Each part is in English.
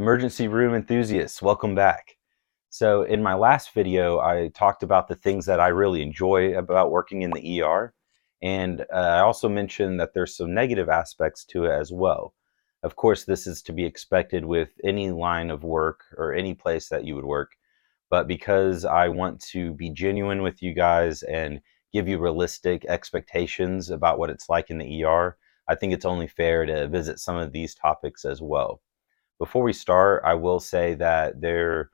Emergency room enthusiasts, welcome back. So in my last video, I talked about the things that I really enjoy about working in the ER. And I also mentioned that there's some negative aspects to it as well. Of course, this is to be expected with any line of work or any place that you would work. But because I want to be genuine with you guys and give you realistic expectations about what it's like in the ER, I think it's only fair to visit some of these topics as well. Before we start, I will say that there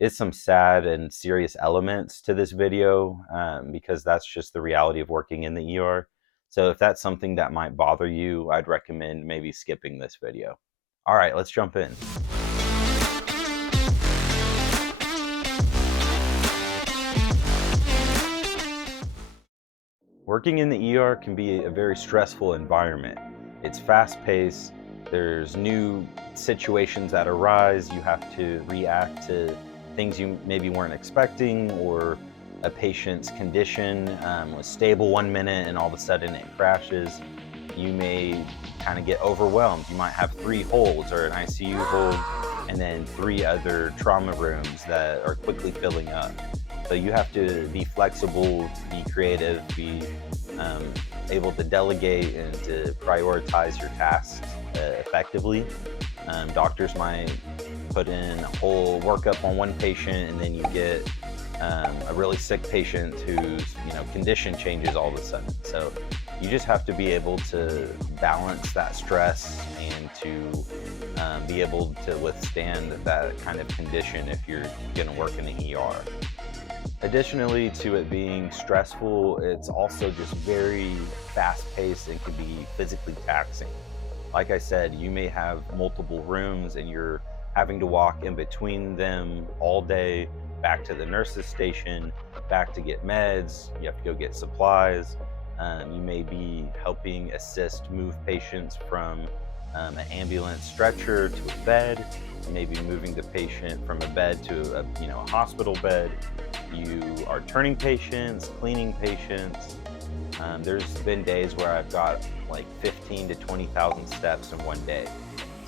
is some sad and serious elements to this video because that's just the reality of working in the ER. So if that's something that might bother you, I'd recommend maybe skipping this video. All right, let's jump in. Working in the ER can be a very stressful environment. It's fast-paced, there's new situations that arise, you have to react to things you maybe weren't expecting, or a patient's condition was stable one minute and all of a sudden it crashes. You may kind of get overwhelmed. You might have 3 holds or an ICU hold and then 3 other trauma rooms that are quickly filling up. So you have to be flexible, be creative, be able to delegate and to prioritize your tasks effectively. Doctors might put in a whole workup on one patient, and then you get a really sick patient whose condition changes all of a sudden. So you just have to be able to balance that stress and to be able to withstand that kind of condition if you're going to work in the ER. Additionally to it being stressful, it's also just very fast-paced and can be physically taxing. Like I said, you may have multiple rooms and you're having to walk in between them all day, back to the nurse's station, back to get meds, you have to go get supplies. You may be helping assist move patients from an ambulance stretcher to a bed. You may be moving the patient from a bed to a hospital bed. You are turning patients, cleaning patients. There's been days where I've got like 15 to 20,000 steps in one day.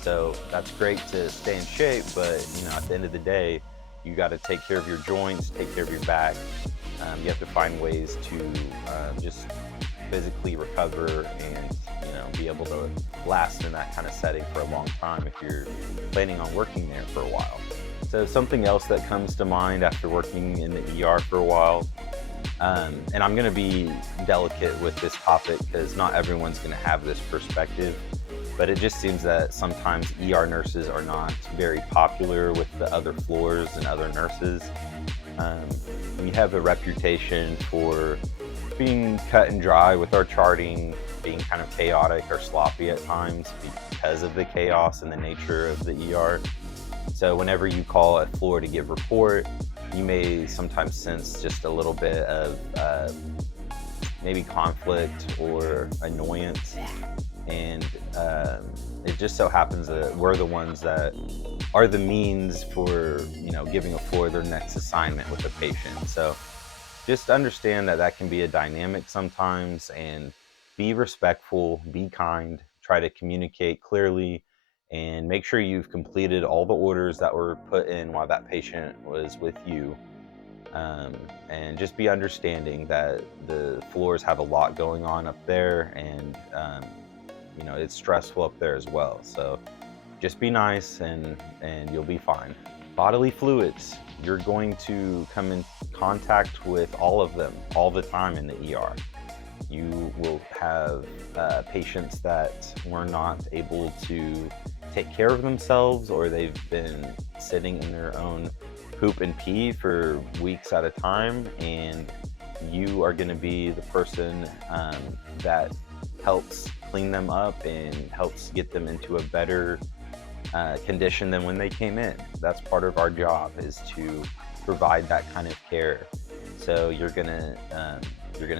So that's great to stay in shape, but at the end of the day, you got to take care of your joints, take care of your back. You have to find ways to just physically recover and be able to last in that kind of setting for a long time if you're planning on working there for a while. So something else that comes to mind after working in the ER for a while, and I'm going to be delicate with this topic because not everyone's going to have this perspective, but it just seems that sometimes ER nurses are not very popular with the other floors and other nurses. We have a reputation for being cut and dry with our charting, being kind of chaotic or sloppy at times because of the chaos and the nature of the ER. So whenever you call a floor to give report, you may sometimes sense just a little bit of maybe conflict or annoyance. And it just so happens that we're the ones that are the means for, giving a floor their next assignment with a patient. So just understand that that can be a dynamic sometimes, and be respectful, be kind, try to communicate clearly, and make sure you've completed all the orders that were put in while that patient was with you. And just be understanding that the floors have a lot going on up there, and it's stressful up there as well. So just be nice and you'll be fine. Bodily fluids, you're going to come in contact with all of them all the time in the ER. You will have patients that were not able to take care of themselves, or they've been sitting in their own poop and pee for weeks at a time, and you are going to be the person that helps clean them up and helps get them into a better condition than when they came in. That's part of our job, is to provide that kind of care. So you're gonna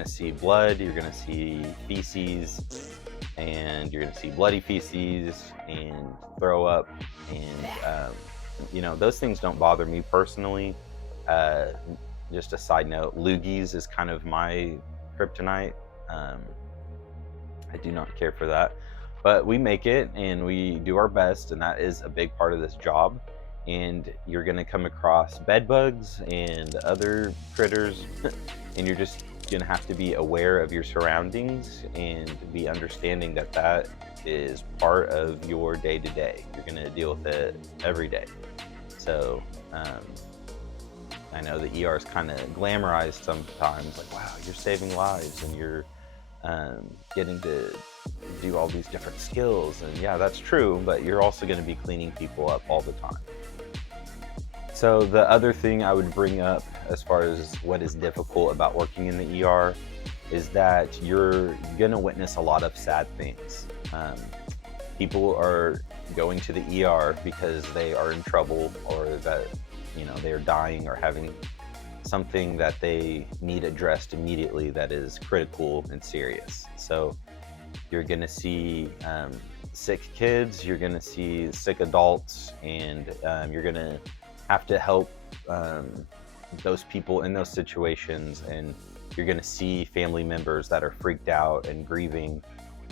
see blood, you're gonna see feces, and you're gonna see bloody feces and throw up, and those things don't bother me personally. Just a side note, loogies is kind of my kryptonite. I do not care for that. But we make it and we do our best, and that is a big part of this job. And you're going to come across bed bugs and other critters, and you're just going to have to be aware of your surroundings and be understanding that that is part of your day to day. You're going to deal with it every day. So, I know the ER is kind of glamorized sometimes, like, wow, you're saving lives and you're getting to do all these different skills. And yeah, that's true, but you're also going to be cleaning people up all the time. So the other thing I would bring up as far as what is difficult about working in the ER is that you're going to witness a lot of sad things. People are going to the ER because they are in trouble, or that, you know, they're dying or having something that they need addressed immediately that is critical and serious. So you're going to see sick kids, you're going to see sick adults, and you're going to have to help those people in those situations. And you're going to see family members that are freaked out and grieving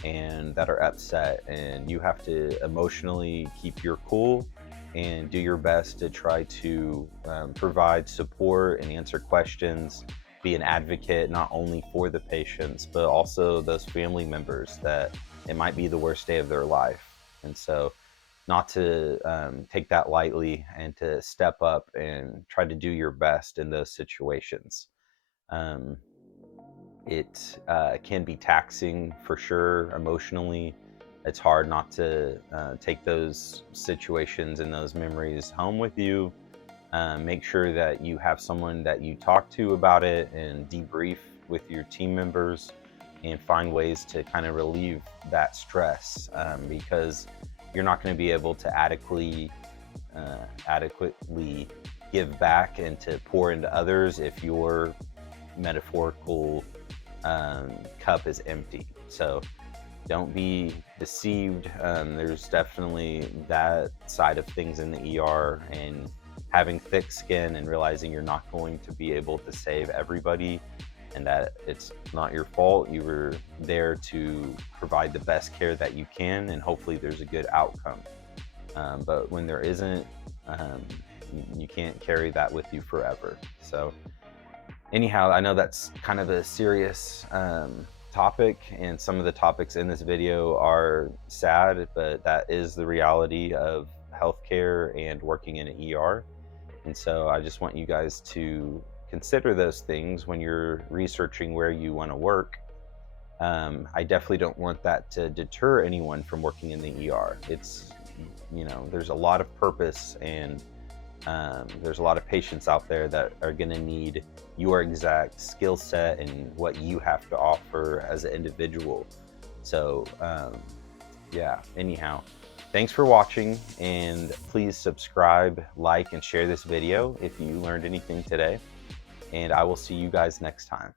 and that are upset. And you have to emotionally keep your cool and do your best to try to provide support and answer questions, be an advocate not only for the patients, but also those family members that it might be the worst day of their life. And so not to take that lightly and to step up and try to do your best in those situations. Um, it can be taxing for sure emotionally. It's hard not to take those situations and those memories home with you. Make sure that you have someone that you talk to about it and debrief with your team members and find ways to kind of relieve that stress, because you're not going to be able to adequately give back and to pour into others if your metaphorical cup is empty. So don't be deceived. There's definitely that side of things in the ER, and having thick skin and realizing you're not going to be able to save everybody and that it's not your fault. You were there to provide the best care that you can, and hopefully there's a good outcome. But when there isn't, you can't carry that with you forever. So anyhow, I know that's kind of a serious topic, and some of the topics in this video are sad, but that is the reality of healthcare and working in an ER. And so I just want you guys to consider those things when you're researching where you want to work. I definitely don't want that to deter anyone from working in the ER. It's, you know, there's a lot of purpose, and there's a lot of patients out there that are going to need your exact skill set and what you have to offer as an individual. So yeah, anyhow, thanks for watching, and please subscribe, like, and share this video if you learned anything today. And I will see you guys next time.